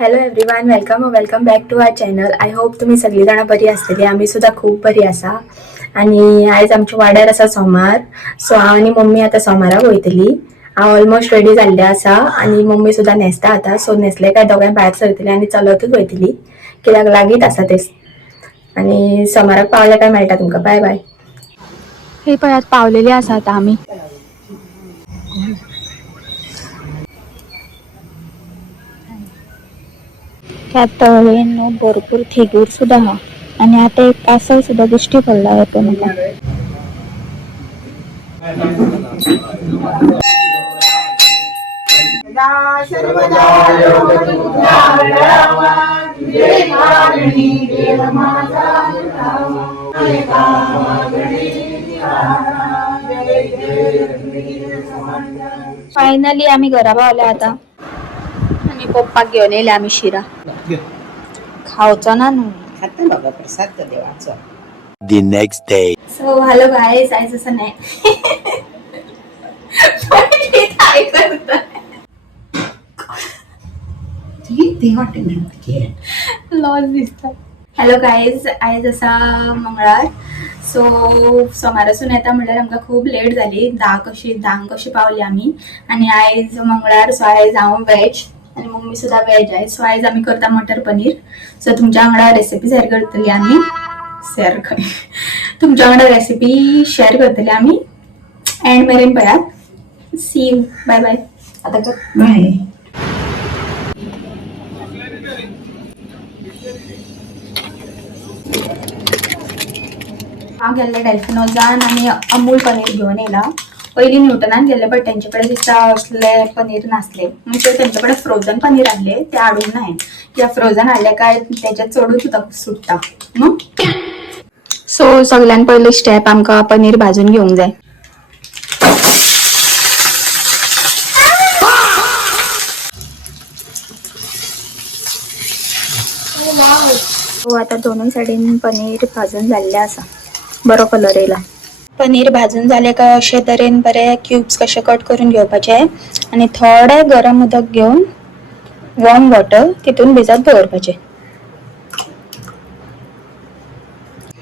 Hello everyone, welcome back to our channel. I hope तुम्ही सगळी जाणां बरी आसतली. आम्ही सुद्धा खूप बरी आसा. आणि आयज आमच्या वाड्यार आसा सोमार. सो हांव आनी मम्मी आता सोमाराक वयतली. हांव ऑलमोस्ट रेडी जाल्लें आसा आणि मम्मी सुद्धा न्हेसता आता. सो न्हेसले काय दोगांय भायर सरतली आणि चलतच वयतली, कित्याक लागीत आसा ते. आणि सोमाराक पावले काय मेळटा तुमकां. Bye bye. हे पळयात पावलेली आसा आता आमी. त्या तळयेन भरपूर थिगूर सुद्धा हा. आणि आता एक कासव सुद्धा दिश्टी पडला येतो मला. फायनली आम्ही घरा पावले आता. आणि पप्पाक घेऊन येयले आम्ही शिरा. खावचो ना न्हू. खाता बाबा प्रसाद देवाचो. The next day. So hello guys, आयज असं नाही. लॉस दिसतात. हॅलो गाईज, आयज असा मंगळार. सो सोमारासून येता म्हणल्यार आमकां खूप लेट जाली. धांक कशी पावली आमी. आणि आयज मंगळार, सो आयज हांव वेज आणि मम्मी सुद्धा वेज आहे. सो आयज आमी करता मटर पनीर. सो तुमच्या वांगडा रेसिपी शेअर करतली आमी. तुमच्या वांगडा रेसिपी शेअर करतली आमी. एंड मेरेन पळयात. See you. Bye bye. आता कर बाय. हांव गेल्ले डेल्फिनोजान आणि अमूल पनीर घेऊन येयला. पयलीं न्यूटनान गेल्ले, बट तेंचे कडेन दिसता असले पनीर नासले. म्हणजे तेंचे कडेन फ्रोझन पनीर हाडले, ते हाडूंक ना हांवें. कित्याक फ्रोझन हाडले काय तेचे चडूच सुट्टा न्हू. सो सगळ्यान पयली स्टेप आमकां पनीर भाजून घेवंक जाय. आता दोनूय सायडीन पनीर भाजून जाल्ले आसा. बरो कलर येयला. पनीर भाजून जाले काय अशे तरेन बरे क्यूब्स कशे कट करून घेवपाचे आणि थोडे गरम उदक घेवन वॉर्म वॉटर तितून भिजत दवरपाचे.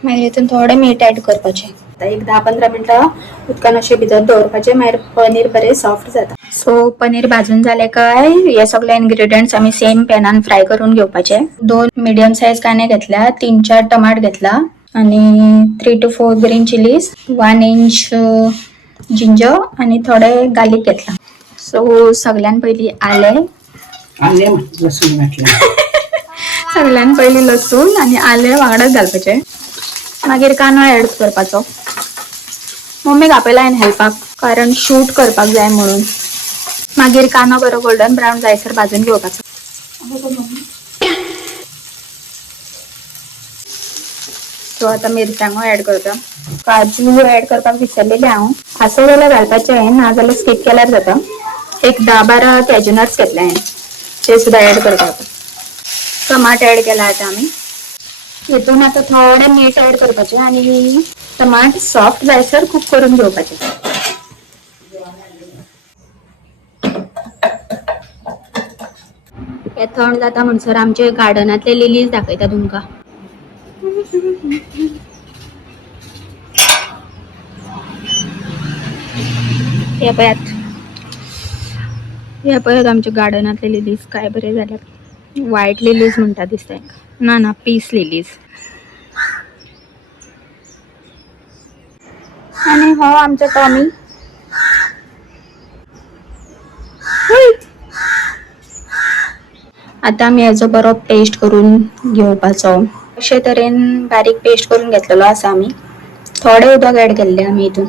मागीर हितून थोडे मीठ ऍड करपाचे. एक 10-15 मिनटां उदकान अशे भिजत दवरपाचे. मागीर पनीर बरे सॉफ्ट जाता. सो पनीर भाजून जाले काय हे सगळे इन्ग्रेडियंट्स आमी सेम पॅनान फ्राय करून घेवपाचे. 2 मिडियम साइज कांदे घेतल्या, 3-4 टमाट घेतला आणि 3 to 4 green chillies, 1 inch ginger आणि थोडे गार्लिक घेतला. सो सगळ्यान पयली आले लसूण घातला. सगळ्यान पयली लसूण आणि आले वांगडाच घालपाचे. मागीर कांदो ऍड करपाचो. मम्मीक आपयला हांवें हेल्पाक, कारण शूट करपाक जाय म्हणून. मागीर कांदो बरो गोल्डन ब्राउन जायसर भाजून घेवपाचो. सो आता मिरसांगो ऍड करता. काजू ऍड करपाक विसरलेले हांव. आसो जाल्यार घालपाचे, ना जाल्यार स्किप केल्यार जाता. एक 10-12 कॅज्यू नट्स घेतले हांवें, ते सुद्धा ऍड करपाक. टमाट ऍड केला आता आमी. हितून आता थोडे मीठ ऍड करपाचे आणि टमाट सॉफ्ट जायसर कुक करून घेवपाचे. हे थंड जाता म्हणसर आमचे गार्डनातले लिलीज दाखयता तुमकां. हे पळयात आमच्या गार्डनातले लिलीज काय बरे जाल्यात. व्हाईट लिलीज म्हणटा दिसता. ना पीस लिलीज. आणि हो आमचा टॉमी. आता आमी हेचो बरो पेस्ट करून घेवपाचो. अशे तरेन बारीक पेस्ट करून घेतलेलो आसा आमी. थोडे उदक ऍड केल्ले आमी हितून.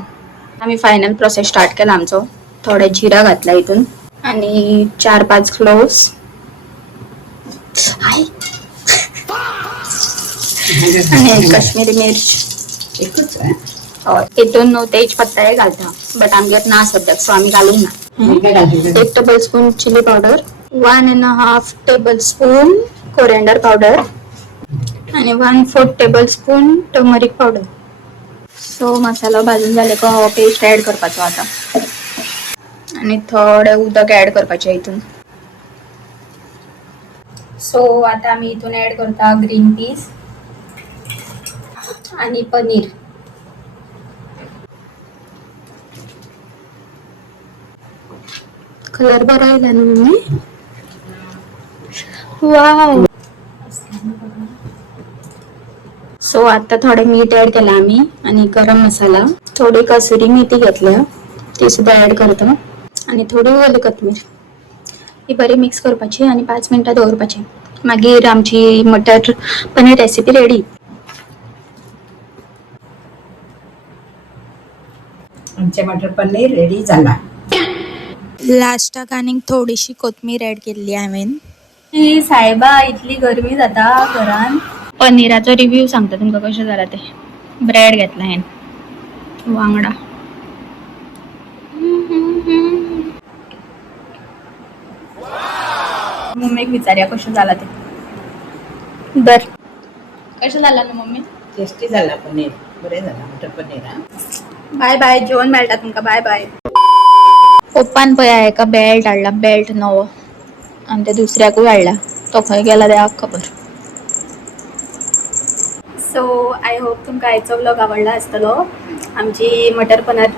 आमी फायनल प्रोसेस स्टार्ट केला आमचो. थोडे जिरा घातला हितून आणि 4-5 क्लोव्स आणि काश्मीरी मिर्च एकच हितून तेजपत्ता घालता, बट आमगेर ना सद्याक, सो आमी घालूंक ना. 1 tablespoon chilli powder, 1.5 tablespoon coriander powder आणि 1/4 टेबलस्पून टर्मरिक पावडर. सो मसाला भाजून जाले का हो पेस्ट ऍड करपाचो आता आणि थोडे उदक ऍड करपाचे हितून. सो आता आम्ही इथून ऍड करता ग्रीन पीस आणि पनीर. कलर बरा येईल ना मम्मी. वाव. सो आता थोडं मीठ ऍड केलं आम्ही आणि गरम मसाला, थोडी कसुरी मेथी घेतल्या ती सुद्धा ऍड करतो आणि थोडी ओली कोथिंबीर. ही बरी मिक्स करपाची आणि 5 मिनिटां दवरपाची. मागीर आमची मटर पनीर रेसिपी रेडी. आमचे मटर पनीर रेडी झाला. लास्टाक आनीक थोडीशी कोथमीर ऍड केल्ली हांवें. साहेबा इतली गरमी जाता घरान. पनीराचो रिव्ह्यू सांगता तुमकां कशें जाला ते. ब्रेड घेतला हांवें वांगडा. मम्मीक विचारया कशें जाला ते. दर कशें जाला न्हू मम्मी. टेस्टी झाला पनीर. बरें झाला मटर पनीर. हा बाय बाय. जेवण मेळटा तुमकां. Bye bye. पप्पान पळय एका बेल्ट हाडला, बेल्ट नवो आनी ते दुसऱ्याकूय हाडला. तो खंय गेला ते खबर. सो आय होप तुमकां आयचो व्लॉग आवडला आसतलो. आमची मटर पनीर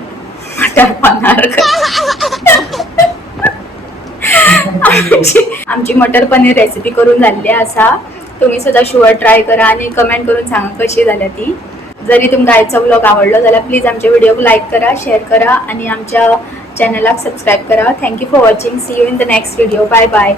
आमची मटर पनीर रेसिपी करून जाल्ली आसा. तुम्ही सुद्धा शुअर ट्राय करा आणि कमेंट करून सांगा कशी जाल्या ती. जरी तुमकां आयचो व्लॉग आवडलो जाल्यार प्लीज आमच्या व्हिडिओक लाईक करा, शेअर करा आणि आमच्या चॅनलाक सबस्क्राईब करा. Thank you for watching. See you in the next video. Bye bye.